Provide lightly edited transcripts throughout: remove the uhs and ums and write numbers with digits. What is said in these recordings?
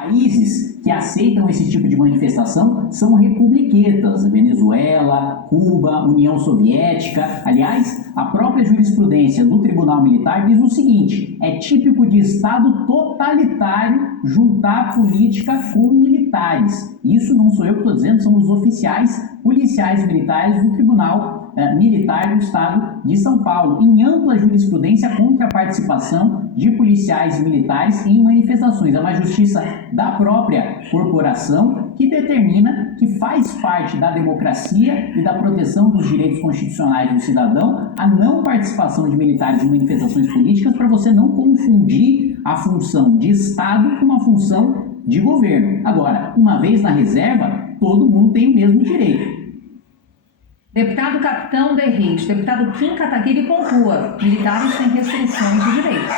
Países que aceitam esse tipo de manifestação são republiquetas, Venezuela, Cuba, União Soviética. Aliás, a própria jurisprudência do Tribunal Militar diz o seguinte: é típico de Estado totalitário juntar política com militares. Isso não sou eu que estou dizendo, são os oficiais policiais militares do Tribunal Militar do Estado de São Paulo, em ampla jurisprudência contra a participação de policiais militares em manifestações. É uma justiça da própria corporação que determina que faz parte da democracia e da proteção dos direitos constitucionais do cidadão a não participação de militares em manifestações políticas, para você não confundir a função de Estado com uma função de governo. Agora, uma vez na reserva, todo mundo tem o mesmo direito. Deputado Capitão Derrite, deputado Kim Kataguiri pontua: militares têm restrições de direitos.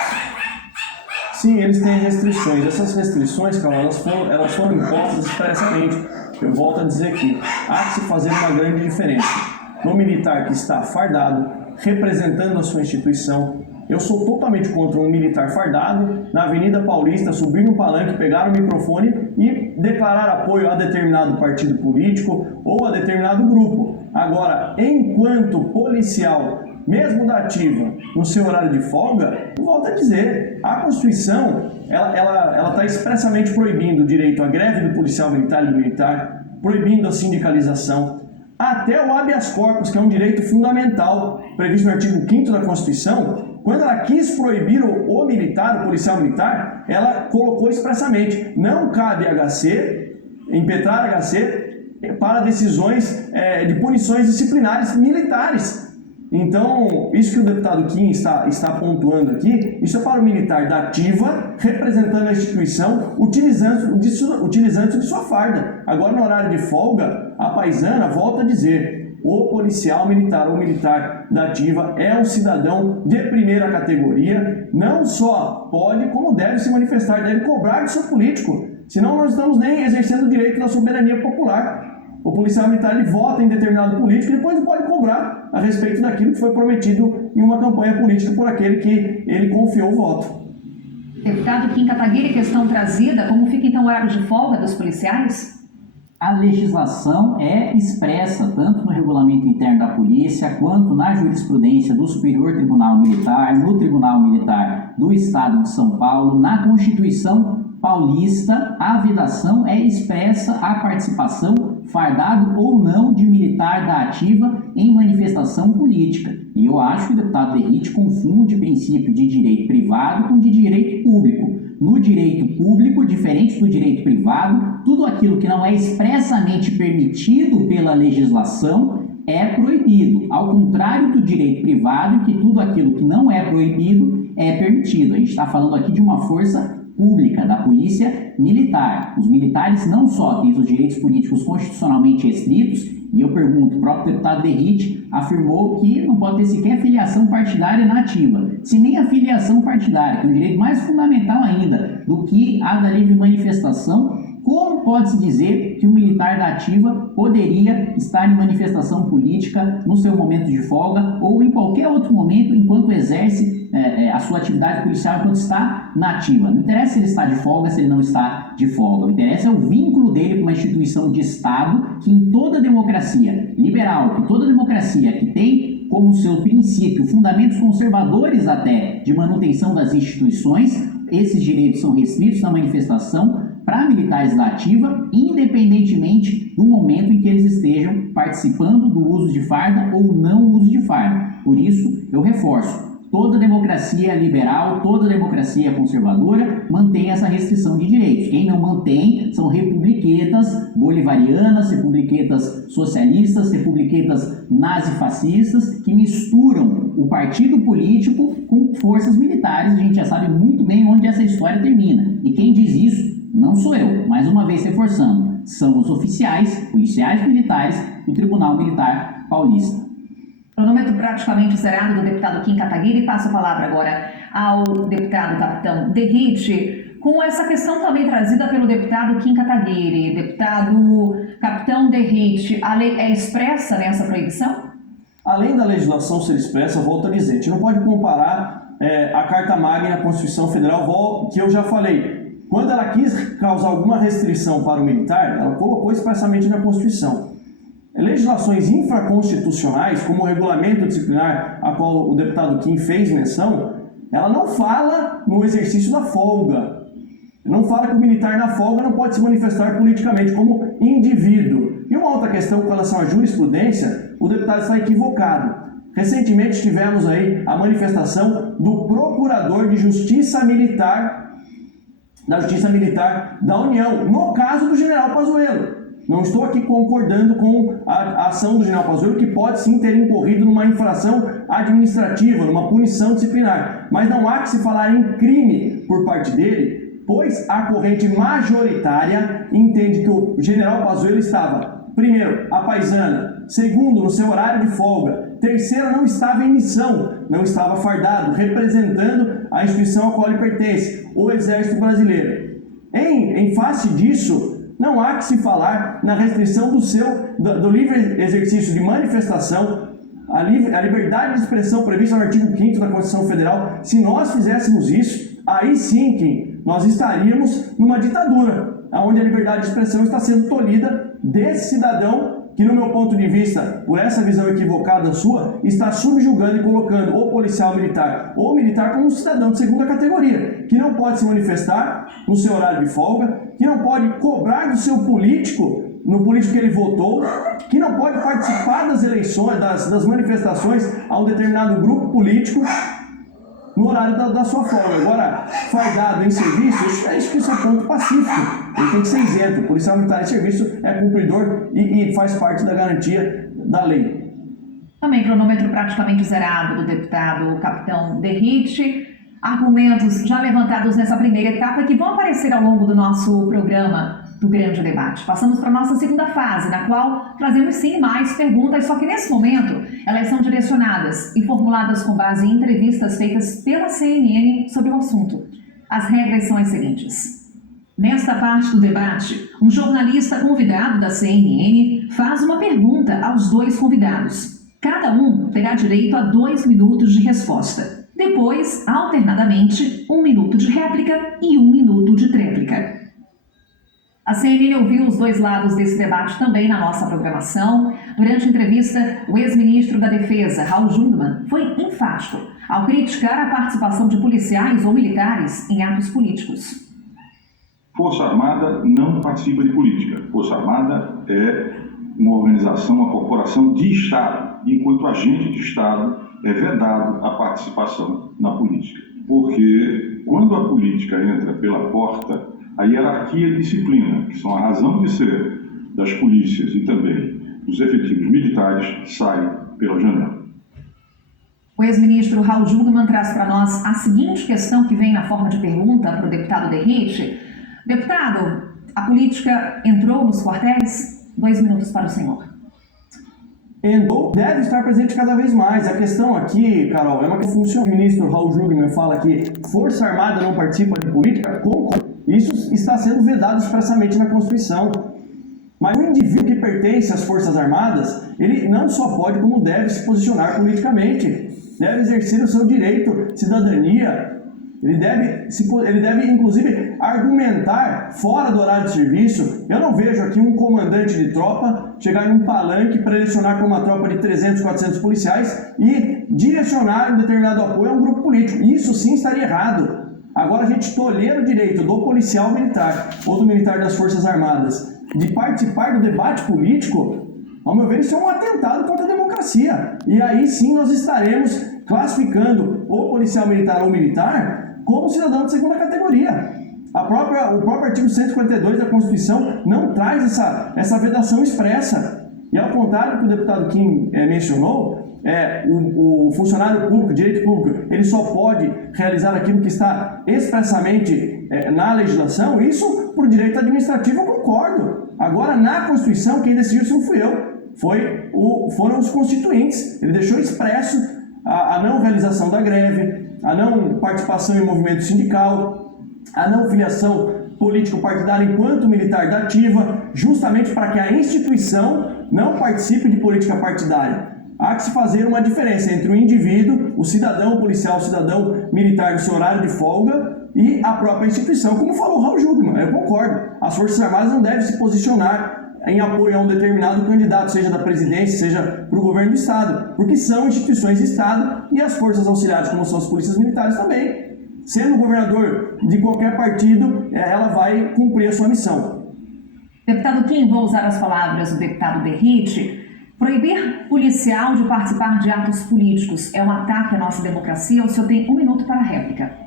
Sim, eles têm restrições. Essas restrições, Carol, elas foram impostas expressamente. Eu volto a dizer que há que se fazer uma grande diferença no militar que está fardado, representando a sua instituição. Eu sou totalmente contra um militar fardado na Avenida Paulista subir no palanque, pegar o microfone e declarar apoio a determinado partido político ou a determinado grupo. Agora, enquanto policial, mesmo da ativa, no seu horário de folga, eu volto a dizer, a Constituição ela está expressamente proibindo o direito à greve do policial militar e do militar, proibindo a sindicalização, até o habeas corpus, que é um direito fundamental, previsto no artigo 5º da Constituição. Quando ela quis proibir o militar, o policial militar, ela colocou expressamente: não cabe HC, impetrar HC, para decisões de punições disciplinares militares. Então, isso que o deputado Kim está pontuando aqui, isso é para o militar da ativa, representando a instituição, utilizando de sua farda. Agora, no horário de folga, a paisana volta a dizer: o policial militar ou militar da ativa é um cidadão de primeira categoria, não só pode, como deve se manifestar, deve cobrar do seu político, senão nós estamos nem exercendo o direito da soberania popular. O policial militar ele vota em determinado político e depois ele pode cobrar a respeito daquilo que foi prometido em uma campanha política por aquele que ele confiou o voto. Deputado Kim Kataguiri, questão trazida: como fica então o horário de folga dos policiais? A legislação é expressa tanto no regulamento interno da polícia quanto na jurisprudência do Superior Tribunal Militar, no Tribunal Militar do Estado de São Paulo, na Constituição Paulista. A vedação é expressa a participação, fardado ou não, de militar da ativa em manifestação política. E eu acho que o deputado Derrite confunde princípio de direito privado com de direito público. No direito público, diferente do direito privado, tudo aquilo que não é expressamente permitido pela legislação é proibido, ao contrário do direito privado, que tudo aquilo que não é proibido é permitido. A gente está falando aqui de uma força pública, da polícia militar. Os militares não só têm os direitos políticos constitucionalmente restritos, e eu pergunto, o próprio deputado Derrite afirmou que não pode ter sequer filiação partidária na ativa. Se nem a filiação partidária, que é um direito mais fundamental ainda do que a da livre manifestação, como pode-se dizer que um militar da ativa poderia estar em manifestação política no seu momento de folga ou em qualquer outro momento enquanto exerce a sua atividade policial, enquanto está na ativa? Não interessa se ele está de folga, se ele não está de folga. O que interessa é o vínculo dele com uma instituição de Estado que, em toda democracia liberal, que toda democracia que tem como seu princípio fundamentos conservadores até de manutenção das instituições, esses direitos são restritos na manifestação para militares da ativa, independentemente do momento em que eles estejam participando do uso de farda ou não uso de farda. Por isso, eu reforço: toda democracia liberal, toda democracia conservadora mantém essa restrição de direitos. Quem não mantém são republiquetas bolivarianas, republiquetas socialistas, republiquetas nazifascistas, que misturam o partido político com forças militares. A gente já sabe muito bem onde essa história termina. E quem diz isso não sou eu, mais uma vez reforçando, são os oficiais, policiais militares do Tribunal Militar Paulista. Cronômetro praticamente zerado do deputado Kim Kataguiri. Passo a palavra agora ao deputado Capitão Derrite, com essa questão também trazida pelo deputado Kim Kataguiri. Deputado Capitão Derrite, a lei é expressa nessa proibição? Além da legislação ser expressa, volto a dizer, a gente não pode comparar a Carta Magna, a Constituição Federal, que eu já falei. quando ela quis causar alguma restrição para o militar, ela colocou expressamente na Constituição. Legislações infraconstitucionais, como o regulamento disciplinar a qual o deputado Kim fez menção, ela não fala no exercício da folga. Não fala que o militar na folga não pode se manifestar politicamente como indivíduo. E uma outra questão com relação à jurisprudência, o deputado está equivocado. Recentemente tivemos aí a manifestação do Procurador de Justiça Militar, da Justiça Militar da União, no caso do General Pazuello. Não estou aqui concordando com a ação do General Pazuello, que pode sim ter incorrido numa infração administrativa, numa punição disciplinar. Mas não há que se falar em crime por parte dele, pois a corrente majoritária entende que o General Pazuello estava, primeiro, à paisana, segundo, no seu horário de folga, terceiro, não estava em missão, não estava fardado, representando a instituição a qual ele pertence, o Exército Brasileiro. Em face disso, não há que se falar na restrição do livre exercício de manifestação, a liberdade de expressão prevista no artigo 5º da Constituição Federal. Se nós fizéssemos isso, aí sim que nós estaríamos numa ditadura, onde a liberdade de expressão está sendo tolhida desse cidadão que, no meu ponto de vista, por essa visão equivocada sua, está subjugando e colocando o policial militar ou militar como um cidadão de segunda categoria, que não pode se manifestar no seu horário de folga, que não pode cobrar do seu político, no político que ele votou, que não pode participar das eleições, das manifestações a um determinado grupo político no horário da sua folga. Agora, fardado em serviço, isso é ponto pacífico. Ele tem que ser isento. O policial militar em serviço é cumpridor e faz parte da garantia da lei. Também cronômetro praticamente zerado do deputado capitão Derrite. Argumentos já levantados nessa primeira etapa que vão aparecer ao longo do nosso programa do Grande Debate. Passamos para a nossa segunda fase, na qual trazemos sim mais perguntas, só que nesse momento elas são direcionadas e formuladas com base em entrevistas feitas pela CNN sobre o assunto. As regras são as seguintes. Nesta parte do debate, um jornalista convidado da CNN faz uma pergunta aos dois convidados. Cada um terá direito a 2 minutos de resposta. Depois, alternadamente, 1 minuto de réplica e 1 minuto de tréplica. A CNN ouviu os dois lados desse debate também na nossa programação. Durante a entrevista, o ex-ministro da Defesa, Raul Jungmann, foi enfático ao criticar a participação de policiais ou militares em atos políticos. Força Armada não participa de política. Força Armada é uma organização, uma corporação de Estado. Enquanto agente de Estado, é vedado a participação na política. Porque quando a política entra pela porta, a hierarquia e disciplina, que são a razão de ser das polícias e também dos efetivos militares, saem pela janela. O ex-ministro Raul Jungmann traz para nós a seguinte questão que vem na forma de pergunta para o deputado Derrite. Deputado, a política entrou nos quartéis? 2 minutos para o senhor. Entrou, deve estar presente cada vez mais. A questão aqui, Carol, é uma que funciona. O ministro Raul Jungmann fala que Força Armada não participa de política. Isso está sendo vedado expressamente na Constituição. Mas o indivíduo que pertence às Forças Armadas, ele não só pode, como deve se posicionar politicamente. Deve exercer o seu direito de cidadania. Ele deve, inclusive, argumentar fora do horário de serviço. Eu não vejo aqui um comandante de tropa chegar em um palanque para lecionar com uma tropa de 300, 400 policiais e direcionar um determinado apoio a um grupo político. Isso sim estaria errado. Agora, a gente tolher o direito do policial militar ou do militar das Forças Armadas de participar do debate político, ao meu ver, isso é um atentado contra a democracia. E aí sim nós estaremos classificando o policial militar ou militar como cidadão de segunda categoria. O próprio artigo 152 da Constituição não traz essa vedação expressa. E ao contrário do que o deputado Kim mencionou, o funcionário público, direito público, ele só pode realizar aquilo que está expressamente na legislação. Isso, por direito administrativo, eu concordo. Agora, na Constituição, quem decidiu isso não fui eu. Foram os constituintes. Ele deixou expresso a não realização da greve, a não participação em movimento sindical, a não filiação político-partidária enquanto militar da ativa, justamente para que a instituição não participe de política partidária. Há que se fazer uma diferença entre o indivíduo, o cidadão policial, o cidadão militar no seu horário de folga, e a própria instituição, como falou o Raul Jungmann, eu concordo. As Forças Armadas não devem se posicionar em apoio a um determinado candidato, seja da presidência, seja para o governo do Estado, porque são instituições de Estado e as forças auxiliares, como são as polícias militares também. Sendo governador de qualquer partido, ela vai cumprir a sua missão. Deputado Kim, vou usar as palavras do deputado Derrite. Proibir policial de participar de atos políticos é um ataque à nossa democracia? O senhor tem 1 minuto para a réplica.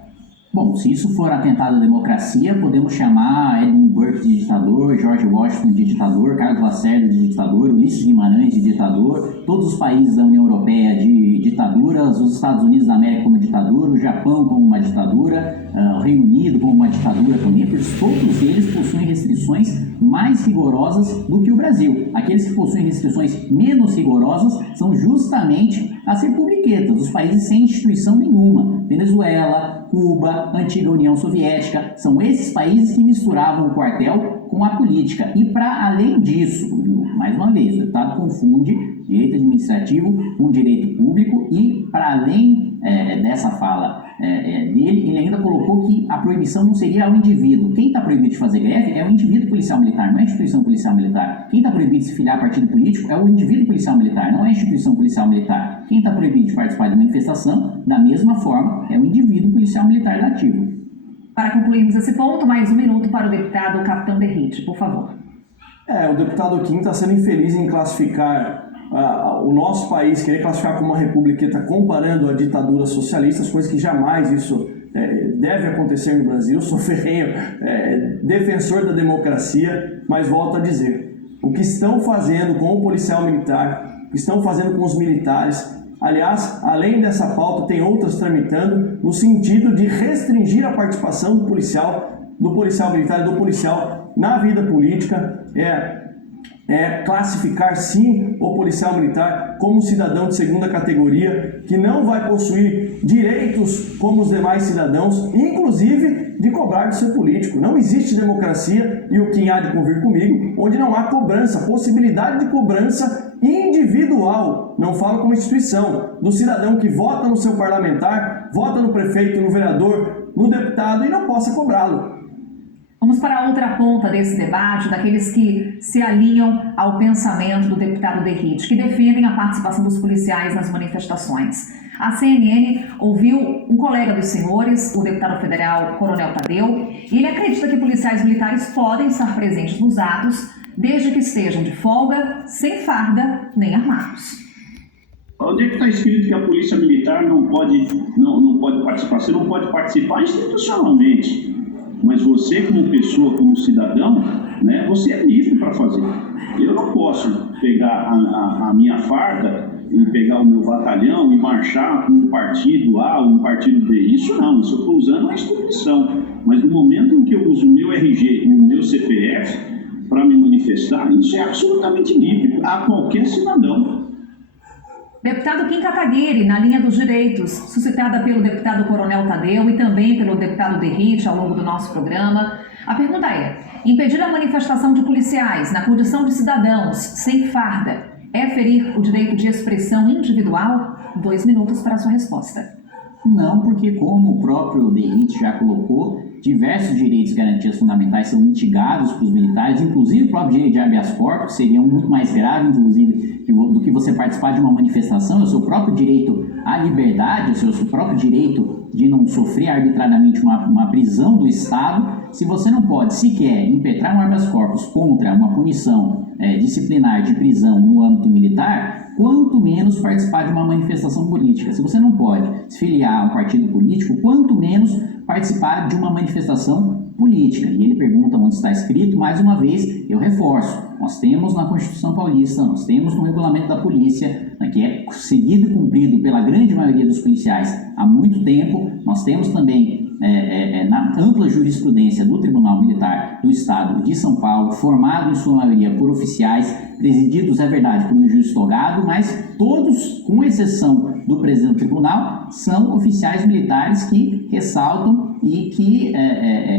Bom, se isso for atentado à democracia, podemos chamar Edmund Burke de ditador, George Washington de ditador, Carlos Lacerda de ditador, Ulisses Guimarães de ditador, todos os países da União Europeia de ditaduras, os Estados Unidos da América como ditadura, o Japão como uma ditadura, o Reino Unido como uma ditadura também, porque todos eles possuem restrições mais rigorosas do que o Brasil. Aqueles que possuem restrições menos rigorosas são justamente as republiquetas, os países sem instituição nenhuma. Venezuela, Cuba, antiga União Soviética, são esses países que misturavam o quartel com a política. E para além disso, mais uma vez, o deputado confunde direito administrativo com direito público e para além dessa fala dele, ele ainda colocou que a proibição não seria ao indivíduo. Quem está proibido de fazer greve é o indivíduo policial militar, não é a instituição policial militar. Quem está proibido de se filiar a partido político é o indivíduo policial militar, não é a instituição policial militar. Quem está proibido de participar de manifestação, da mesma forma, é o indivíduo policial militar da ativa. Para concluirmos esse ponto, mais 1 minuto para o deputado Capitão Derrite, por favor. O deputado Kim está sendo infeliz em classificar o nosso país, querer classificar como uma republiqueta comparando a ditaduras socialistas, coisa que jamais isso deve acontecer no Brasil. Sou ferrenho defensor da democracia, mas volto a dizer, o que estão fazendo com o policial militar, o que estão fazendo com os militares, aliás, além dessa pauta, tem outras tramitando no sentido de restringir a participação do policial militar e do policial na vida política, classificar sim o policial militar como cidadão de segunda categoria, que não vai possuir direitos como os demais cidadãos, inclusive de cobrar do seu político. Não existe democracia, e o Kim há de convir comigo, onde não há cobrança, possibilidade de cobrança individual, não falo como instituição, do cidadão que vota no seu parlamentar, vota no prefeito, no vereador, no deputado e não possa cobrá-lo. Vamos para a outra ponta desse debate, daqueles que se alinham ao pensamento do deputado Derrite, que defendem a participação dos policiais nas manifestações. A CNN ouviu um colega dos senhores, o deputado federal Coronel Tadeu, e ele acredita que policiais militares podem estar presentes nos atos, desde que estejam de folga, sem farda, nem armados. Onde é que está escrito que a polícia militar não pode participar? Você não pode participar institucionalmente. Mas você, como pessoa, como cidadão, né, você é livre para fazer. Eu não posso pegar a minha farda e pegar o meu batalhão e marchar com um partido A ou um partido B. Isso não, isso eu estou usando a instituição. Mas no momento em que eu uso o meu RG e o meu CPF para me manifestar, isso é absolutamente livre a qualquer cidadão. Deputado Kim Kataguiri, na linha dos direitos, suscitada pelo deputado Coronel Tadeu e também pelo deputado Derrite ao longo do nosso programa. A pergunta é: impedir a manifestação de policiais na condição de cidadãos sem farda é ferir o direito de expressão individual? 2 minutos para a sua resposta. Não, porque como o próprio Derrite já colocou, diversos direitos e garantias fundamentais são mitigados para os militares, inclusive o próprio direito de habeas corpus, que seria muito mais grave, inclusive, do que você participar de uma manifestação. É o seu próprio direito à liberdade, o seu próprio direito de não sofrer arbitrariamente uma prisão do Estado. Se você não pode sequer impetrar um habeas corpus contra uma punição disciplinar de prisão no âmbito militar, quanto menos participar de uma manifestação política. Se você não pode se filiar a um partido político, quanto menos participar de uma manifestação política. E ele pergunta onde está escrito, mais uma vez, eu reforço, nós temos na Constituição Paulista, nós temos no regulamento da polícia, que é seguido e cumprido pela grande maioria dos policiais há muito tempo. Nós temos também na ampla jurisprudência do Tribunal Militar do Estado de São Paulo, formado em sua maioria por oficiais, presididos, é verdade, por um juiz togado, mas todos, com exceção do presidente do tribunal, são oficiais militares que ressaltam e que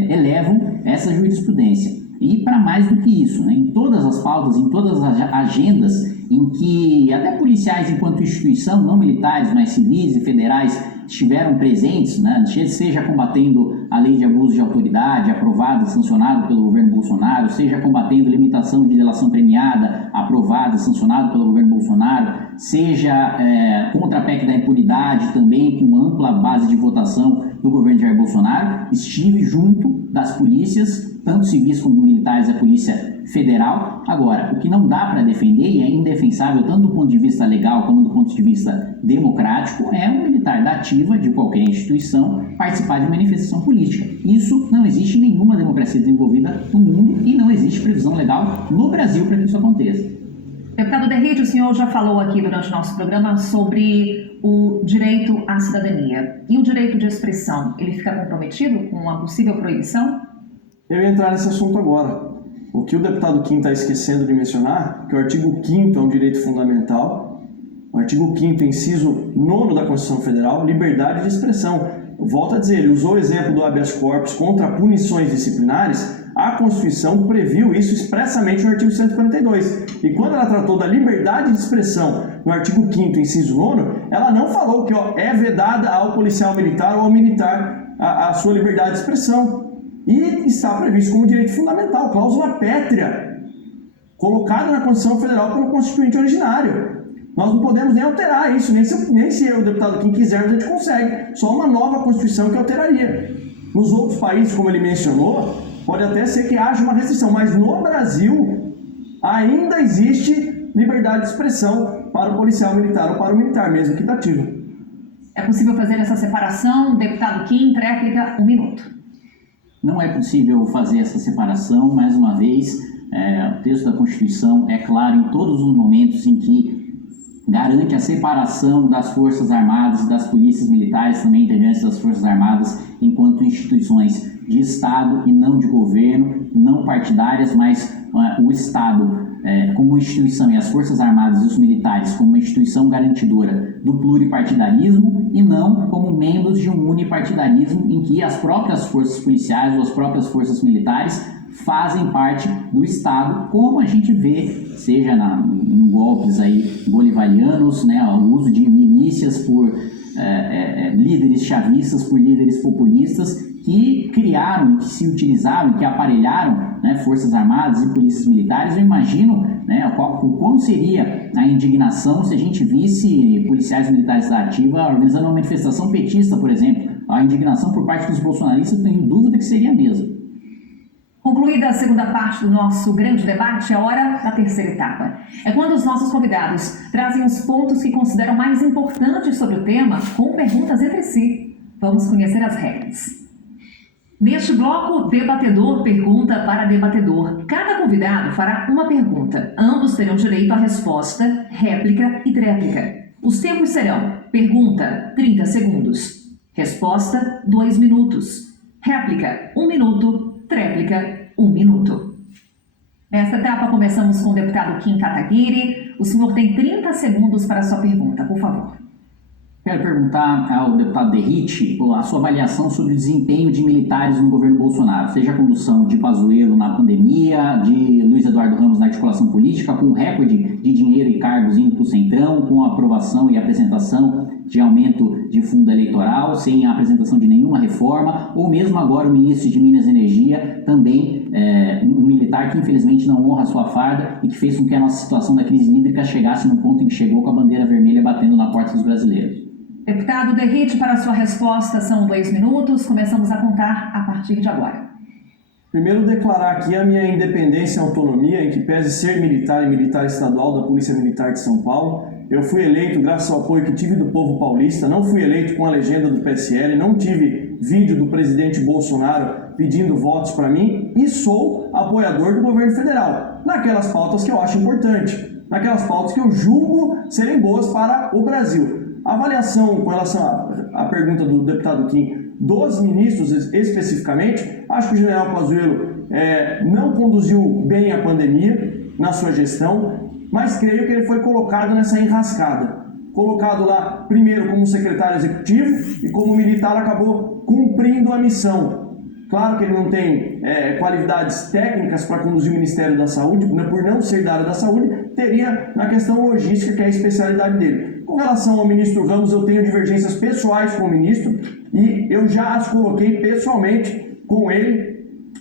elevam essa jurisprudência. E para mais do que isso, né, em todas as pautas, em todas as agendas em que até policiais, enquanto instituição, não militares, mas civis e federais, estiveram presentes, né, seja combatendo a lei de abuso de autoridade, aprovada e sancionada pelo governo Bolsonaro, seja combatendo limitação de delação premiada, aprovada e sancionada pelo governo Bolsonaro, seja contra a PEC da impunidade, também com ampla base de votação do governo Jair Bolsonaro, estive junto das polícias, tanto civis como militares da Polícia Federal. Agora, o que não dá para defender e é indefensável tanto do ponto de vista legal como do ponto de vista democrático é um militar da ativa de qualquer instituição participar de manifestação política. Isso não existe em nenhuma democracia desenvolvida no mundo e não existe previsão legal no Brasil para que isso aconteça. Deputado Derrite, o senhor já falou aqui durante o nosso programa sobre o direito à cidadania. E o direito de expressão, ele fica comprometido com uma possível proibição? Eu ia entrar nesse assunto agora. O que o deputado Kim está esquecendo de mencionar, que o artigo 5º é um direito fundamental, o artigo 5º, inciso 9º da Constituição Federal, liberdade de expressão. Volto a dizer, ele usou o exemplo do habeas corpus contra punições disciplinares. A Constituição previu isso expressamente no artigo 142. E quando ela tratou da liberdade de expressão no artigo 5º, inciso 9º, ela não falou que é vedada ao policial militar ou ao militar a sua liberdade de expressão. E está previsto como direito fundamental, cláusula pétrea, colocada na Constituição Federal pelo Constituinte originário. Nós não podemos nem alterar isso, nem se o deputado Kim quisermos, a gente consegue. Só uma nova Constituição que alteraria. Nos outros países, como ele mencionou, pode até ser que haja uma restrição, mas no Brasil ainda existe liberdade de expressão para o policial militar ou para o militar, mesmo que ativo. É possível fazer essa separação? Deputado Kim, tréplica, 1 minuto. Não é possível fazer essa separação, mais uma vez, o texto da Constituição é claro em todos os momentos em que garante a separação das Forças Armadas, das polícias militares, também integrantes das Forças Armadas, enquanto instituições de Estado e não de governo, não partidárias, mas o Estado como instituição e as Forças Armadas e os militares como uma instituição garantidora do pluripartidarismo e não como membros de um unipartidarismo em que as próprias forças policiais ou as próprias forças militares fazem parte do Estado, como a gente vê, seja em golpes aí bolivarianos, né, o uso de milícias por líderes chavistas, por líderes populistas, que criaram, que se utilizaram, que aparelharam, né, forças armadas e polícias militares. Eu imagino, né, o quão seria a indignação se a gente visse policiais militares da ativa organizando uma manifestação petista, por exemplo. A indignação por parte dos bolsonaristas, tenho dúvida que seria a mesma. Concluída a segunda parte do nosso grande debate, é hora da terceira etapa. É quando os nossos convidados trazem os pontos que consideram mais importantes sobre o tema com perguntas entre si. Vamos conhecer as regras. Neste bloco, debatedor pergunta para debatedor. Cada convidado fará uma pergunta. Ambos terão direito à resposta, réplica e tréplica. Os tempos serão: pergunta, 30 segundos. Resposta, 2 minutos. Réplica, 1 minuto. Tréplica, 1 minuto. Nesta etapa, começamos com o deputado Kim Kataguiri. O senhor tem 30 segundos para a sua pergunta, por favor. Quero perguntar ao deputado Derrite a sua avaliação sobre o desempenho de militares no governo Bolsonaro, seja a condução de Pazuello na pandemia, de Luiz Eduardo Ramos na articulação política, com recorde de dinheiro e cargos indo para o Centrão, com a aprovação e apresentação de aumento de fundo eleitoral, sem a apresentação de nenhuma reforma, ou mesmo agora o ministro de Minas e Energia, também um militar que infelizmente não honra a sua farda e que fez com que a nossa situação da crise hídrica chegasse no ponto em que chegou, com a bandeira vermelha batendo na porta dos brasileiros. Deputado Derrite, para a sua resposta são 2 minutos. Começamos a contar a partir de agora. Primeiro, declarar aqui a minha independência e autonomia, em que pese ser militar e militar estadual da Polícia Militar de São Paulo. Eu fui eleito graças ao apoio que tive do povo paulista, não fui eleito com a legenda do PSL, não tive vídeo do presidente Bolsonaro pedindo votos para mim e sou apoiador do governo federal, naquelas pautas que eu acho importante, naquelas pautas que eu julgo serem boas para o Brasil. A avaliação com relação à pergunta do deputado Kim dos ministros especificamente, acho que o general Pazuello não conduziu bem a pandemia na sua gestão, mas creio que ele foi colocado nessa enrascada. Colocado lá primeiro como secretário executivo e como militar acabou cumprindo a missão. Claro que ele não tem qualidades técnicas para conduzir o Ministério da Saúde, por não ser da área da saúde, teria na questão logística, que é a especialidade dele. Com relação ao ministro Ramos, eu tenho divergências pessoais com o ministro e eu já as coloquei pessoalmente com ele.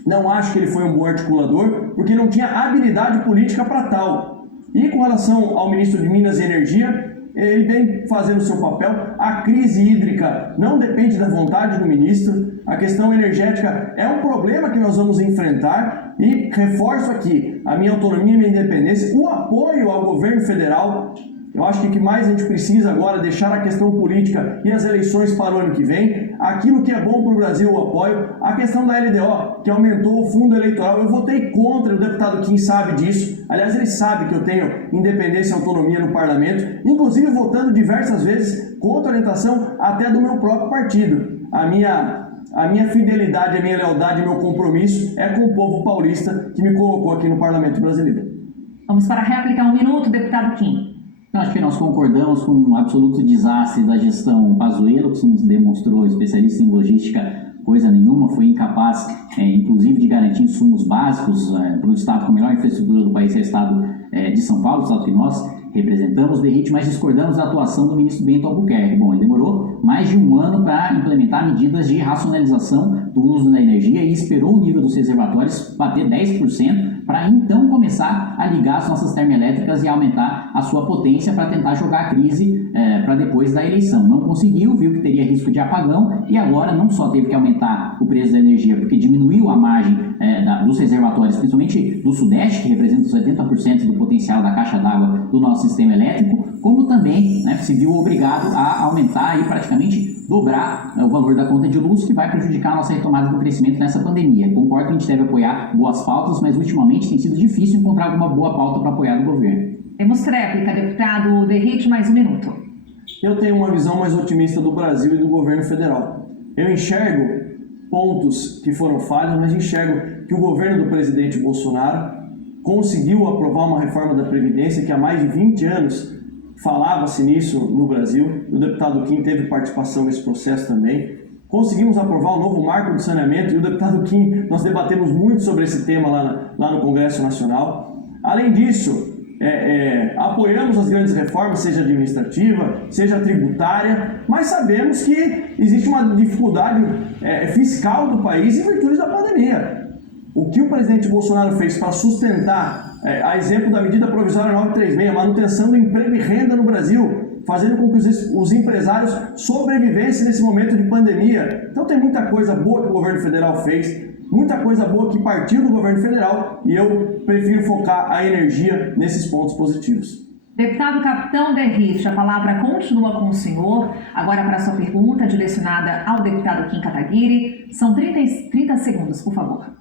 Não acho que ele foi um bom articulador, porque não tinha habilidade política para tal. E com relação ao ministro de Minas e Energia, ele vem fazendo o seu papel. A crise hídrica não depende da vontade do ministro. A questão energética é um problema que nós vamos enfrentar. E reforço aqui a minha autonomia e minha independência, o apoio ao governo federal. Eu acho que o que mais a gente precisa agora é deixar a questão política e as eleições para o ano que vem. Aquilo que é bom para o Brasil eu apoio. A questão da LDO, que aumentou o fundo eleitoral, eu votei contra, o deputado Kim sabe disso. Aliás, ele sabe que eu tenho independência e autonomia no parlamento, inclusive votando diversas vezes contra a orientação até do meu próprio partido. A minha fidelidade, a minha lealdade, meu compromisso é com o povo paulista que me colocou aqui no Parlamento Brasileiro. Vamos para a réplica, 1 minuto, deputado Kim. Eu acho que nós concordamos com um absoluto desastre da gestão Pazuello, que se nos demonstrou especialista em logística coisa nenhuma, foi incapaz, inclusive, de garantir insumos básicos para o estado com a melhor infraestrutura do país, é o estado de São Paulo, o estado que nós representamos, Derrite, mas discordamos da atuação do ministro Bento Albuquerque. Bom, ele demorou mais de um ano para implementar medidas de racionalização do uso da energia e esperou o nível dos reservatórios bater 10%, para então começar a ligar as nossas termoelétricas e aumentar a sua potência para tentar jogar a crise para depois da eleição. Não conseguiu, viu que teria risco de apagão e agora não só teve que aumentar o preço da energia porque diminuiu a margem dos reservatórios, principalmente do Sudeste, que representa 70% do potencial da caixa d'água do nosso sistema elétrico, como também se viu obrigado a aumentar e praticamente dobrar o valor da conta de luz, que vai prejudicar a nossa retomada do crescimento nessa pandemia. Concordo que a gente deve apoiar boas pautas, mas ultimamente tem sido difícil encontrar alguma boa pauta para apoiar do governo. Temos réplica, deputado Derrite, mais 1 minuto. Eu tenho uma visão mais otimista do Brasil e do governo federal. Eu enxergo pontos que foram falhos, mas enxergo que o governo do presidente Bolsonaro conseguiu aprovar uma reforma da Previdência que há mais de 20 anos falava-se nisso no Brasil. O deputado Kim teve participação nesse processo também. Conseguimos aprovar o novo marco do saneamento e o deputado Kim, nós debatemos muito sobre esse tema lá no Congresso Nacional. Além disso, apoiamos as grandes reformas, seja administrativa, seja tributária, mas sabemos que existe uma dificuldade fiscal do país em virtude da pandemia. O que o presidente Bolsonaro fez para sustentar, a exemplo da medida provisória 936, a manutenção do emprego e renda no Brasil, fazendo com que os empresários sobrevivessem nesse momento de pandemia. Então tem muita coisa boa que o governo federal fez, muita coisa boa que partiu do governo federal, e eu prefiro focar a energia nesses pontos positivos. Deputado Capitão Derrite, a palavra continua com o senhor. Agora para a sua pergunta, direcionada ao deputado Kim Kataguiri. São 30 segundos, por favor.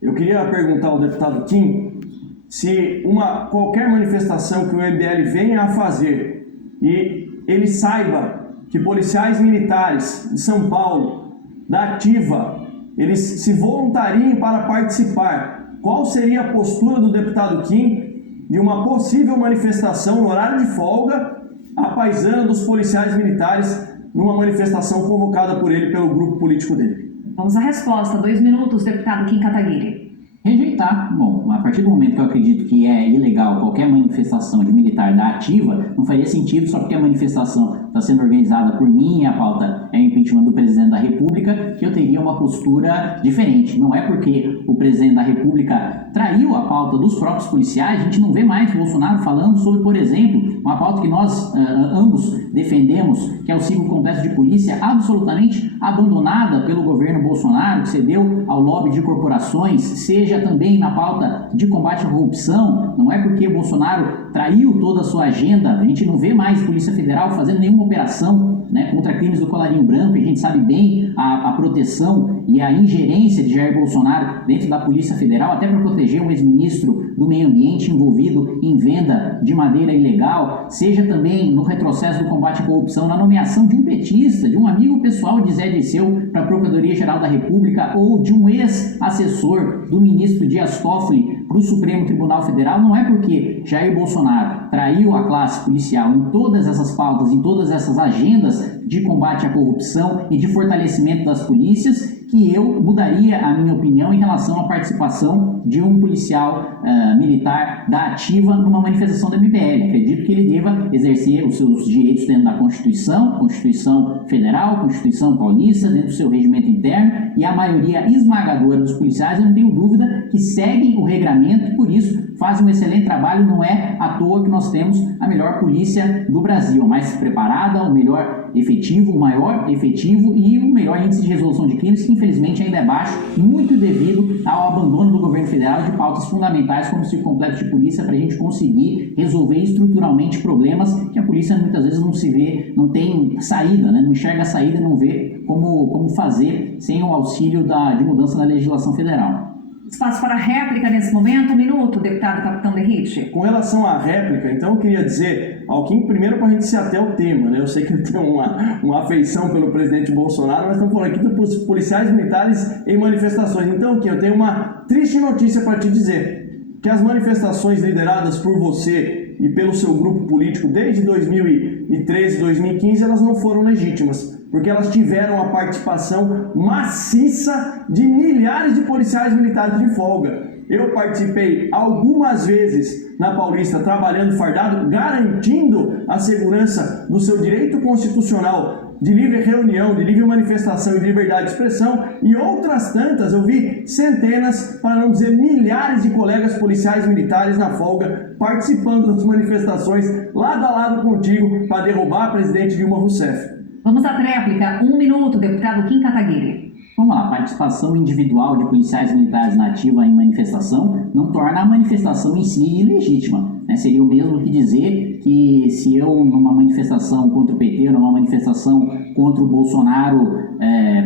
Eu queria perguntar ao deputado Kim se qualquer manifestação que o MBL venha a fazer e ele saiba que policiais militares de São Paulo, da Ativa, eles se voluntariem para participar, qual seria a postura do deputado Kim de uma possível manifestação no horário de folga, apaisando dos policiais militares numa manifestação convocada por ele pelo grupo político dele? Vamos à resposta. 2 minutos, deputado Kim Kataguiri. Rejeitar. Bom, a partir do momento que eu acredito que é ilegal qualquer manifestação de militar da Ativa, não faria sentido só porque a manifestação está sendo organizada por mim e a pauta é impeachment do presidente da República, que eu teria uma postura diferente. Não é porque o presidente da República traiu a pauta dos próprios policiais, a gente não vê mais o Bolsonaro falando sobre, por exemplo, uma pauta que nós ambos defendemos, que é o ciclo completo de polícia, absolutamente abandonada pelo governo Bolsonaro, que cedeu ao lobby de corporações, seja também na pauta de combate à corrupção. Não é porque o Bolsonaro traiu toda a sua agenda, a gente não vê mais Polícia Federal fazendo nenhuma operação contra crimes do colarinho branco, e a gente sabe bem a proteção e a ingerência de Jair Bolsonaro dentro da Polícia Federal, até para proteger um ex-ministro do meio ambiente envolvido em venda de madeira ilegal, seja também no retrocesso do combate à corrupção, na nomeação de um petista, de um amigo pessoal de Zé Dirceu para a Procuradoria-Geral da República, ou de um ex-assessor do ministro Dias Toffoli para o Supremo Tribunal Federal. Não é porque Jair Bolsonaro traiu a classe policial em todas essas pautas, em todas essas agendas de combate à corrupção e de fortalecimento das polícias, que eu mudaria a minha opinião em relação à participação de um policial militar da ativa numa manifestação da MBL. Acredito que ele deva exercer os seus direitos dentro da Constituição Federal, Constituição Paulista, dentro do seu regimento interno, e a maioria esmagadora dos policiais, eu não tenho dúvida que seguem o regramento e por isso fazem um excelente trabalho. Não é à toa que nós temos a melhor polícia do Brasil, a mais preparada, o melhor efetivo, o maior efetivo e o melhor índice de resolução de crimes, que infelizmente ainda é baixo, muito devido ao abandono do governo federal de pautas fundamentais como o ciclo completo de polícia, para a gente conseguir resolver estruturalmente problemas que a polícia muitas vezes não se vê, não tem saída, né? Não enxerga a saída, não vê como fazer sem o auxílio de mudança da legislação federal. Espaço para réplica nesse momento. 1 minuto, deputado Capitão Derrite. Com relação à réplica, então eu queria dizer ao Kim, primeiro para a gente se ater ao tema, né? Eu sei que ele tem uma afeição pelo presidente Bolsonaro, mas estamos falando aqui dos policiais militares em manifestações. Então, Kim, eu tenho uma triste notícia para te dizer, que as manifestações lideradas por você e pelo seu grupo político desde 2013, 2015, elas não foram legítimas, porque elas tiveram a participação maciça de milhares de policiais militares de folga. Eu participei algumas vezes na Paulista trabalhando fardado, garantindo a segurança do seu direito constitucional de livre reunião, de livre manifestação e de liberdade de expressão, e outras tantas eu vi centenas, para não dizer milhares de colegas policiais militares na folga, participando das manifestações lado a lado contigo para derrubar a presidente Dilma Rousseff. Vamos à tréplica. 1 minuto, deputado Kim Kataguiri. Vamos lá, a participação individual de policiais militares na ativa em manifestação não torna a manifestação em si ilegítima, né? Seria o mesmo que dizer que se eu, numa manifestação contra o PT, ou numa manifestação contra o Bolsonaro,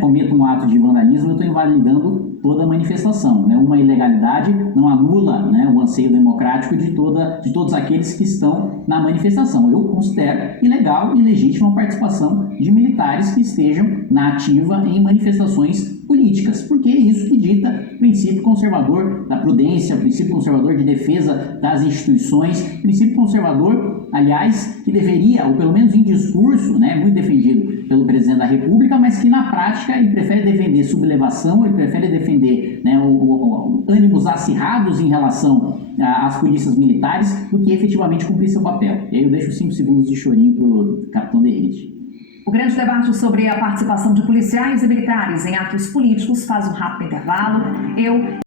cometo um ato de vandalismo, eu estou invalidando toda a manifestação, né? Uma ilegalidade não anula, né, o anseio democrático de todos aqueles que estão na manifestação. Eu considero ilegal e ilegítima a participação de militares que estejam na ativa em manifestações políticas, porque é isso que dita o princípio conservador da prudência, o princípio conservador de defesa das instituições, o princípio conservador, aliás, que deveria, ou pelo menos em discurso, né, muito defendido pelo presidente da República, mas que na prática ele prefere defender sublevação, ele prefere defender, né, ânimos acirrados em relação às polícias militares do que efetivamente cumprir seu papel. E aí eu deixo 5 segundos de chorinho para o capitão Derrite. O grande debate sobre a participação de policiais e militares em atos políticos faz um rápido intervalo. Eu